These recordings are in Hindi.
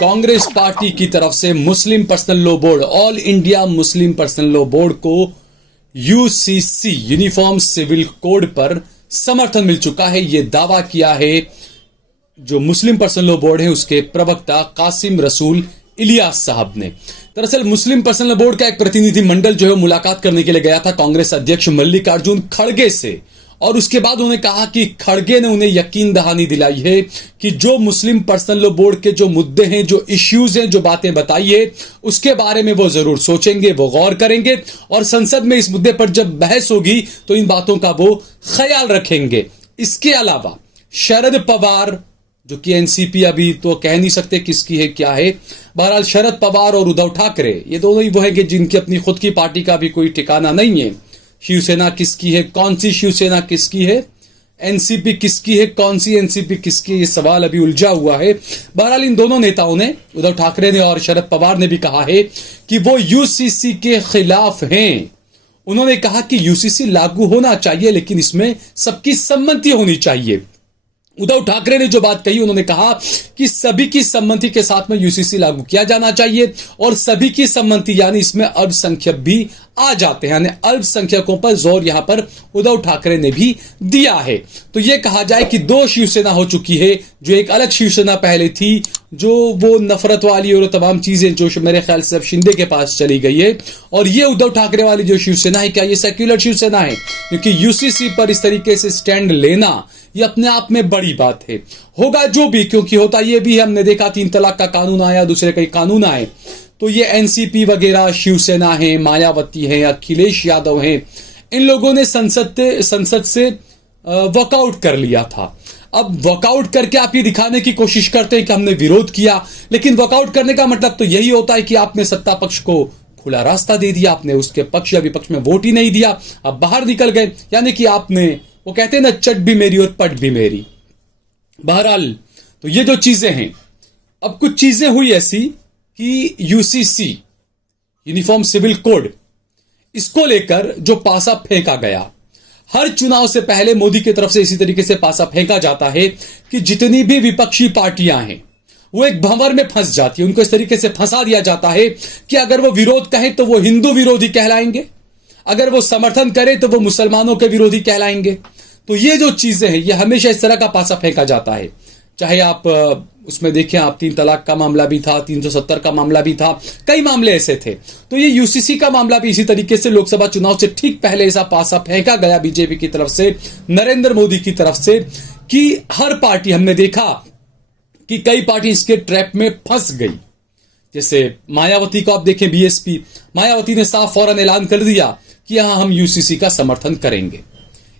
कांग्रेस पार्टी की तरफ से Muslim personal law board, all India Muslim personal law board को यूसीसी यूनिफॉर्म सिविल कोड पर समर्थन मिल चुका है। यह दावा किया है जो मुस्लिम पर्सनल लॉ बोर्ड है उसके प्रवक्ता कासिम रसूल इलियास साहब ने। दरअसल मुस्लिम पर्सनल लॉ बोर्ड का एक प्रतिनिधि मंडल जो है मुलाकात करने के लिए गया था कांग्रेस अध्यक्ष मल्लिकार्जुन खड़गे से, और उसके बाद उन्होंने कहा कि खड़गे ने उन्हें यकीन दहानी दिलाई है कि जो मुस्लिम पर्सनल लॉ बोर्ड के जो मुद्दे हैं, जो इश्यूज हैं, जो बातें बताई है, उसके बारे में वो जरूर सोचेंगे, वो गौर करेंगे और संसद में इस मुद्दे पर जब बहस होगी तो इन बातों का वो ख्याल रखेंगे। इसके अलावा शरद पवार, जो कि एनसीपी अभी तो कह नहीं सकते किसकी है क्या है, बहरहाल शरद पवार और उद्धव ठाकरे ये दोनों ही वो हैं कि जिनकी अपनी खुद की पार्टी का भी कोई ठिकाना नहीं है। शिवसेना किसकी है, कौन सी शिवसेना किसकी है, एनसीपी किसकी है, कौन सी एनसीपी किसकी है, ये सवाल अभी उलझा हुआ है। बहरहाल इन दोनों नेताओं ने, उद्धव ठाकरे ने और शरद पवार ने भी कहा है कि वो यूसीसी के खिलाफ हैं। उन्होंने कहा कि यूसीसी लागू होना चाहिए लेकिन इसमें सबकी सम्मति होनी चाहिए। उद्धव ठाकरे ने जो बात कही, उन्होंने कहा कि सभी की सम्मति के साथ में यूसीसी लागू किया जाना चाहिए और सभी की सम्मति यानी इसमें अल्पसंख्यक भी आ जाते हैं, यानी अल्पसंख्यकों पर जोर यहां पर उद्धव ठाकरे ने भी दिया है। तो यह कहा जाए कि दो शिवसेना हो चुकी है। जो एक अलग शिवसेना पहले थी, जो वो नफरत वाली और तमाम चीजें जो मेरे ख्याल से अब शिंदे के पास चली गई है, और ये उद्धव ठाकरे वाली जो शिवसेना है, क्या ये सेक्युलर शिवसेना है? क्योंकि यूसीसी पर इस तरीके से स्टैंड लेना ये अपने आप में बड़ी बात है। होगा जो भी, क्योंकि होता ये भी हमने देखा 3 तलाक का कानून आया, दूसरे कई कानून आए, तो ये एनसीपी वगैरह शिवसेना है, मायावती है, अखिलेश यादव हैं, इन लोगों ने संसद से वॉकआउट कर लिया था। अब वॉकआउट करके आप ये दिखाने की कोशिश करते हैं कि हमने विरोध किया, लेकिन वॉकआउट करने का मतलब तो यही होता है कि आपने सत्ता पक्ष को खुला रास्ता दे दिया, आपने उसके पक्ष या विपक्ष में वोट ही नहीं दिया, अब बाहर निकल गए, यानी कि आपने, वो कहते हैं ना, चट भी मेरी और पट भी मेरी। बहरहाल तो ये जो चीजें हैं, अब कुछ चीजें हुई ऐसी कि यूसीसी यूनिफॉर्म सिविल कोड, इसको लेकर जो पासा फेंका गया, हर चुनाव से पहले मोदी की तरफ से इसी तरीके से पासा फेंका जाता है कि जितनी भी विपक्षी पार्टियां हैं वो एक भंवर में फंस जाती है। उनको इस तरीके से फंसा दिया जाता है कि अगर वो विरोध कहें तो वो हिंदू विरोधी कहलाएंगे, अगर वो समर्थन करें तो वो मुसलमानों के विरोधी कहलाएंगे। तो ये जो चीजें हैं, ये हमेशा इस तरह का पासा फेंका जाता है। चाहे आप उसमें देखें, आप 3 तलाक का मामला भी था, 370 का मामला भी था, कई मामले ऐसे थे। तो ये यूसीसी का मामला भी इसी तरीके से लोकसभा चुनाव से ठीक पहले ऐसा पासा फेंका गया बीजेपी की तरफ से, नरेंद्र मोदी की तरफ से, कि हर पार्टी, हमने देखा कि कई पार्टी इसके ट्रैप में फंस गई। जैसे मायावती को आप देखें, बीएसपी, मायावती ने साफ फौरन ऐलान कर दिया कि यहां हम यूसीसी का समर्थन करेंगे।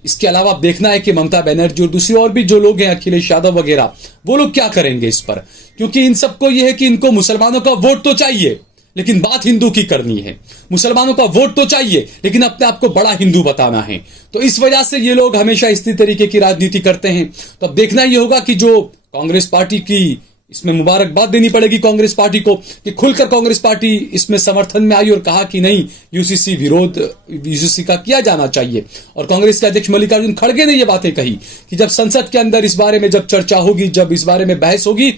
इसके अलावा आप देखना है कि ममता बनर्जी और दूसरे और भी जो लोग हैं, अखिलेश यादव वगैरह, वो लोग क्या करेंगे इस पर, क्योंकि इन सबको यह है कि इनको मुसलमानों का वोट तो चाहिए लेकिन बात हिंदू की करनी है, मुसलमानों का वोट तो चाहिए लेकिन अपने आप को बड़ा हिंदू बताना है। तो इस वजह से ये लोग हमेशा इसी तरीके की राजनीति करते हैं। तो अब देखना यह होगा कि जो कांग्रेस पार्टी की, इसमें मुबारकबाद देनी पड़ेगी कांग्रेस पार्टी को कि खुलकर कांग्रेस पार्टी इसमें समर्थन में आई और कहा कि नहीं, यूसीसी का किया जाना चाहिए। और कांग्रेस के अध्यक्ष मल्लिकार्जुन खड़गे ने ये बातें कही कि जब संसद के अंदर इस बारे में जब चर्चा होगी, जब इस बारे में बहस होगी,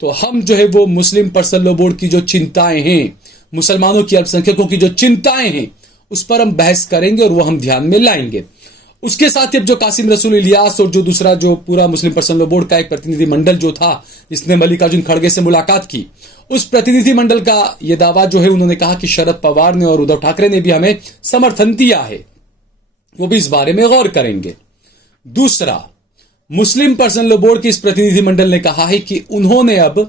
तो हम जो है वो मुस्लिम पर्सनल लॉ बोर्ड की जो चिंताएं हैं, मुसलमानों की, अल्पसंख्यकों की जो चिंताएं हैं, उस पर हम बहस करेंगे और वो हम ध्यान में लाएंगे। उसके साथ ही अब जो कासिम रसूल इलियास और जो दूसरा जो पूरा मुस्लिम पर्सनल लॉ बोर्ड का एक प्रतिनिधि मंडल जो था जिसने मल्लिकार्जुन खड़गे से मुलाकात की, उस प्रतिनिधि मंडल का यह दावा जो है, उन्होंने कहा कि शरद पवार ने और उद्धव ठाकरे ने भी हमें समर्थन दिया है, वो भी इस बारे में गौर करेंगे। दूसरा, मुस्लिम पर्सनल लॉ बोर्ड के इस प्रतिनिधि मंडल ने कहा है कि उन्होंने अब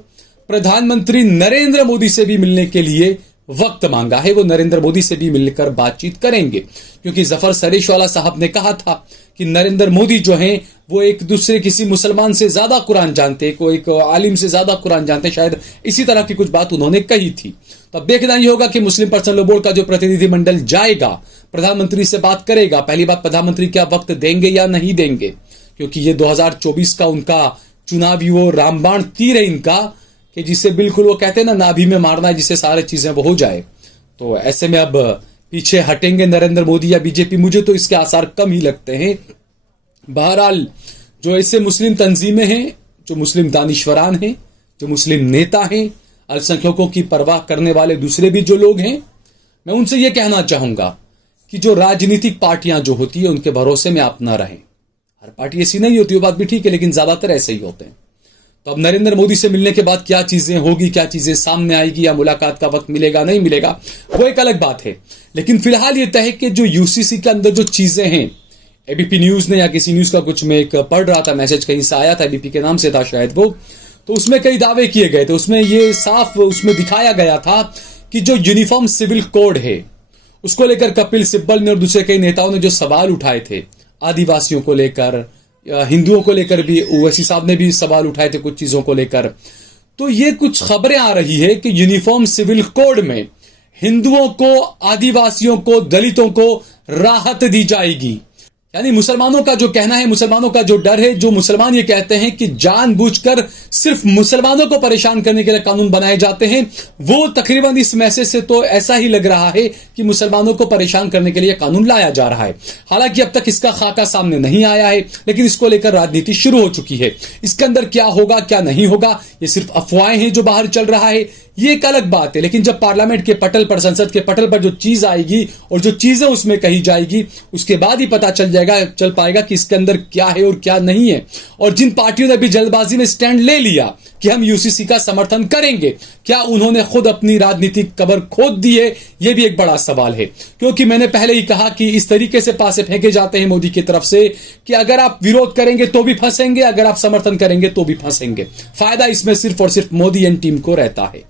प्रधानमंत्री नरेंद्र मोदी से भी मिलने के लिए वक्त मांगा है, वो नरेंद्र मोदी से भी मिलकर बातचीत करेंगे, क्योंकि जफर सरेशवाला साहब ने कहा था कि नरेंद्र मोदी जो हैं वो एक दूसरे किसी मुसलमान से ज्यादा कुरान जानते, कोई एक आलिम से ज्यादा कुरान जानते, शायद इसी तरह की कुछ बात उन्होंने कही थी। तो अब देखना ही होगा कि मुस्लिम पर्सनल लॉ बोर्ड का जो प्रतिनिधि मंडल जाएगा, प्रधानमंत्री से बात करेगा। पहली बात, प्रधानमंत्री क्या वक्त देंगे या नहीं देंगे, क्योंकि ये 2024 का उनका चुनावी वो रामबाण तीर है इनका, कि जिसे बिल्कुल वो कहते हैं ना, नाभि में मारना है, जिससे सारे चीजें वो हो जाए। तो ऐसे में अब पीछे हटेंगे नरेंद्र मोदी या बीजेपी, मुझे तो इसके आसार कम ही लगते हैं। बहरहाल जो ऐसे मुस्लिम तंजीमें हैं, जो मुस्लिम दानिश्वरान हैं, जो मुस्लिम नेता हैं, अल्पसंख्यकों की परवाह करने वाले दूसरे भी जो लोग हैं, मैं उनसे यह कहना चाहूंगा कि जो राजनीतिक पार्टियां जो होती है उनके भरोसे में आप न रहें। हर पार्टी ऐसी नहीं होती, वो बात भी ठीक है, लेकिन ज्यादातर ऐसे ही होते हैं। तो अब नरेंद्र मोदी से मिलने के बाद क्या चीजें होगी, क्या चीजें सामने आएगी, या मुलाकात का वक्त मिलेगा नहीं मिलेगा, वो एक अलग बात है। लेकिन फिलहाल ये तय है कि जो यूसीसी के अंदर जो चीजें हैं, एबीपी न्यूज ने या किसी न्यूज का कुछ मैं एक पढ़ रहा था, मैसेज कहीं से आया था, एबीपी के नाम से था शायद वो, तो उसमें कई दावे किए गए थे। उसमें ये साफ उसमें दिखाया गया था कि जो यूनिफॉर्म सिविल कोड है उसको लेकर कपिल सिब्बल ने और दूसरे कई नेताओं ने जो सवाल उठाए थे, आदिवासियों को लेकर, हिंदुओं को लेकर भी ओवैसी साहब ने भी सवाल उठाए थे कुछ चीजों को लेकर, तो ये कुछ खबरें आ रही है कि यूनिफॉर्म सिविल कोड में हिंदुओं को, आदिवासियों को, दलितों को राहत दी जाएगी। यानी मुसलमानों का जो कहना है, मुसलमानों का जो डर है, जो मुसलमान ये कहते हैं कि जानबूझकर सिर्फ मुसलमानों को परेशान करने के लिए कानून बनाए जाते हैं, वो तकरीबन इस मैसेज से तो ऐसा ही लग रहा है कि मुसलमानों को परेशान करने के लिए कानून लाया जा रहा है। हालांकि अब तक इसका खाका सामने नहीं आया है, लेकिन इसको लेकर राजनीति शुरू हो चुकी है। इसके अंदर क्या होगा क्या नहीं होगा, ये सिर्फ अफवाहें हैं जो बाहर चल रहा है, ये एक अलग बात है। लेकिन जब पार्लियामेंट के पटल पर, संसद के पटल पर जो चीज आएगी और जो चीजें उसमें कही जाएगी, उसके बाद ही पता चल पाएगा कि इसके अंदर क्या है और क्या नहीं है। और जिन पार्टियों ने भी जल्दबाजी में स्टैंड ले लिया कि हम यूसीसी का समर्थन करेंगे, क्या उन्होंने खुद अपनी राजनीतिक कब्र खोद दी है, यह भी एक बड़ा सवाल है। क्योंकि मैंने पहले ही कहा कि इस तरीके से पासे फेंके जाते हैं मोदी की तरफ से कि अगर आप विरोध करेंगे तो भी फंसेंगे, अगर आप समर्थन करेंगे तो भी फंसेंगे। फायदा इसमें सिर्फ और सिर्फ मोदी एंड टीम को रहता है।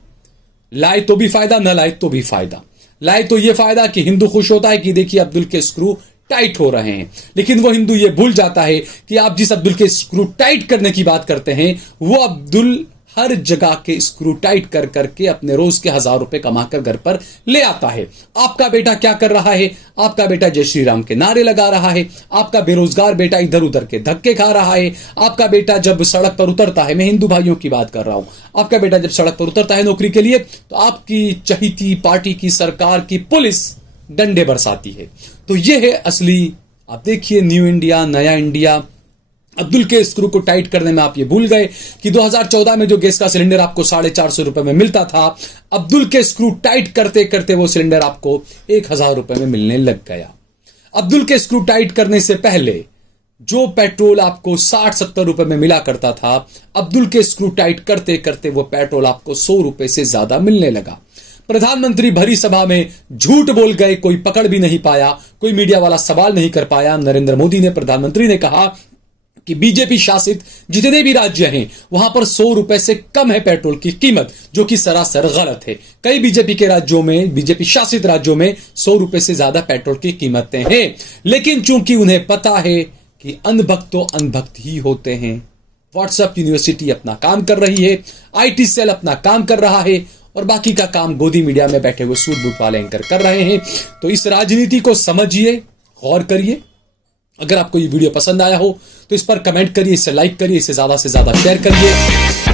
लाए तो भी फायदा, न लाए तो भी फायदा। लाए तो ये फायदा कि हिंदू खुश होता है कि देखिए अब्दुल के स्क्रू टाइट हो रहे हैं, लेकिन वो हिंदू ये भूल जाता है कि आप जिस अब्दुल के स्क्रू टाइट करने की बात करते हैं, वो अब्दुल हर जगह के स्क्रू टाइट कर करके अपने रोज के 1000 रुपए कमाकर घर पर ले आता है। आपका बेटा क्या कर रहा है? आपका बेटा जय श्री राम के नारे लगा रहा है। आपका बेरोजगार बेटा इधर उधर के धक्के खा रहा है। आपका बेटा जब सड़क पर उतरता है, मैं हिंदू भाइयों की बात कर रहा हूं, आपका बेटा जब सड़क पर उतरता है नौकरी के लिए, तो आपकी चहीती पार्टी की, सरकार की पुलिस डंडे बरसाती है। तो यह है असली, आप देखिए, न्यू इंडिया, नया इंडिया। अब्दुल के स्क्रू को टाइट करने में आप ये भूल गए कि 2014 में जो गैस का सिलेंडर आपको 450 रुपए में मिलता था, अब्दुल के स्क्रू टाइट करते करते वो सिलेंडर आपको 1000 रुपए में मिलने लग गया। अब्दुल के स्क्रू टाइट करने से पहले जो पेट्रोल आपको 60-70 रुपए में मिला करता था, अब्दुल के स्क्रू टाइट करते करते वो पेट्रोल आपको 100 रुपए से ज्यादा मिलने लगा। प्रधानमंत्री भरी सभा में झूठ बोल गए, कोई पकड़ भी नहीं पाया, कोई मीडिया वाला सवाल नहीं कर पाया। नरेंद्र मोदी ने, प्रधानमंत्री ने कहा कि बीजेपी शासित जितने भी राज्य हैं वहां पर 100 रुपए से कम है पेट्रोल की कीमत, जो कि सरासर गलत है। कई बीजेपी के राज्यों में, बीजेपी शासित राज्यों में 100 रुपए से ज्यादा पेट्रोल की कीमतें हैं। लेकिन चूंकि उन्हें पता है कि अनभक्त तो अनभक्त ही होते हैं, व्हाट्सएप यूनिवर्सिटी अपना काम कर रही है, आईटी सेल अपना काम कर रहा है, और बाकी का काम गोदी मीडिया में बैठे हुए सूट बूट वाले एंकर कर रहे हैं। तो इस राजनीति को समझिए, गौर करिए। अगर आपको ये वीडियो पसंद आया हो तो इस पर कमेंट करिए, इसे लाइक करिए, इसे ज्यादा से ज्यादा शेयर करिए।